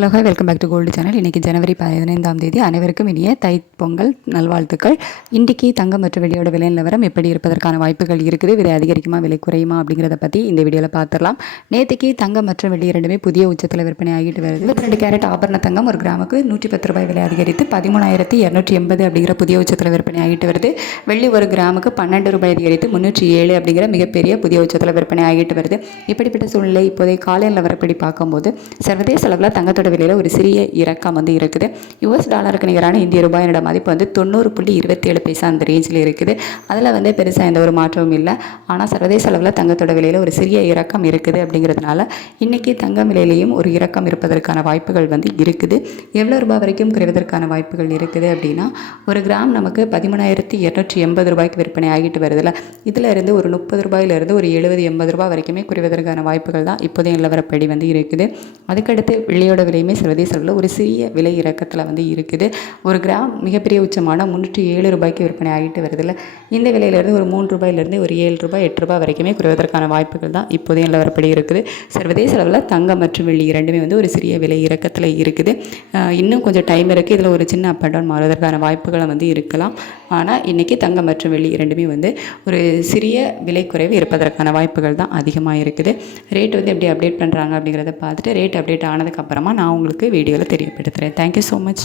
Hello hi welcome back to gold channel. இன்றைக்கி ஜனவரி 15ஆம் தேதி. அனைவருக்கும் இனிய தை பொங்கல் நல்வாழ்த்துக்கள். இன்றைக்கி தங்கம் மற்றும் வெள்ளியோட விலை நிலவரம் எப்படி இருப்பதற்கான வாய்ப்புகள் இருக்குது, விலை அதிகரிக்குமா விலை குறையுமா அப்படிங்கிறத பற்றி இந்த வீடியோவில் பார்த்துடலாம். நேற்றுக்கு தங்கம் மற்றும் வெள்ளி இரண்டுமே புதிய உச்சத்தில் விற்பனை ஆகிட்டு வருது. 22 கேரட் ஆபரண தங்கம் ஒரு கிராமுக்கு 110 ரூபாய் விலை அதிகரித்து 13,280 அப்படிங்கிற புதிய உச்சத்தில் விற்பனை ஆகிட்டு வருது. வெள்ளி ஒரு கிராமுக்கு 12 ரூபாய் அதிகரித்து 307 அப்படிங்கிற மிகப்பெரிய புதிய உச்சத்தில் விற்பனை ஆகிட்டு வருது. இப்படிப்பட்ட சூழ்நிலை இப்போதைய காலை நிலவரப்படி பார்க்கும்போது சர்வதேச அளவில் தங்கத்தோட விலையில் ஒரு சிறிய இறக்கம் இருக்குது. US டாலருக்கு நிகரான இந்திய ரூபாயோட மதிப்பு 90.27 பைசா அந்த ரேஞ்சில் இருக்குது. அதில் பெருசாக எந்த ஒரு மாற்றமும் இல்லை. ஆனால் சர்வதேச அளவில் தங்கத்தோட விலையில் ஒரு சிறிய இறக்கம் இருக்குது. அப்படிங்கிறதுனால இன்றைக்கி தங்கம் விலையிலையும் ஒரு இறக்கம் இருப்பதற்கான வாய்ப்புகள் இருக்குது. எவ்வளோ ரூபாய் வரைக்கும் குறைவதற்கான வாய்ப்புகள் இருக்குது அப்படின்னா, ஒரு கிராம் நமக்கு 13,280 ரூபாய்க்கு விற்பனை ஆகிட்டு வருதுல்ல, இதில் இருந்து ஒரு 30 ரூபாயிலிருந்து ஒரு 70-80 ரூபாய் வரைக்குமே குறைவதற்கான வாய்ப்புகள் தான் இப்போதைய நிலவரப்படி இருக்குது. அதுக்கடுத்து வெள்ளியோட விலையுமே சர்வதேச அளவில் ஒரு சிறிய விலை இறக்கத்தில் இருக்குது. ஒரு கிராம் மிகப்பெரிய உச்சமான 307 ரூபாய்க்கு விற்பனை ஆகிட்டு வருதில்ல, இந்த விலையிலேருந்து ஒரு 3 ரூபாயிலிருந்து ஒரு 7 ரூபாய் 8 ரூபாய் வரைக்குமே குறைவதற்கான வாய்ப்புகள் தான் இப்போதைய நிலவரப்படி இருக்குது. சர்வதேச அளவில் தங்கம் மற்றும் வெள்ளி இரண்டுமே ஒரு சிறிய விலை இறக்கத்தில் இருக்குது. இன்னும் கொஞ்சம் டைம் இருக்குது. இதில் ஒரு சின்ன அப் அண்ட் டவுன் மாறுவதற்கான வாய்ப்புகளும் இருக்கலாம். ஆனால் இன்றைக்கி தங்கம் மற்றும் வெள்ளி இரண்டுமே ஒரு சிறிய விலை குறைவு இருப்பதற்கான வாய்ப்புகள் தான் அதிகமாக இருக்குது. ரேட் எப்படி அப்டேட் பண்ணுறாங்க அப்படிங்கிறத பார்த்துட்டு ரேட் அப்டேட் ஆனதுக்கப்புறமா நான் உங்களுக்கு வீடியோவில் தெரியப்படுத்துகிறேன். Thank you so much.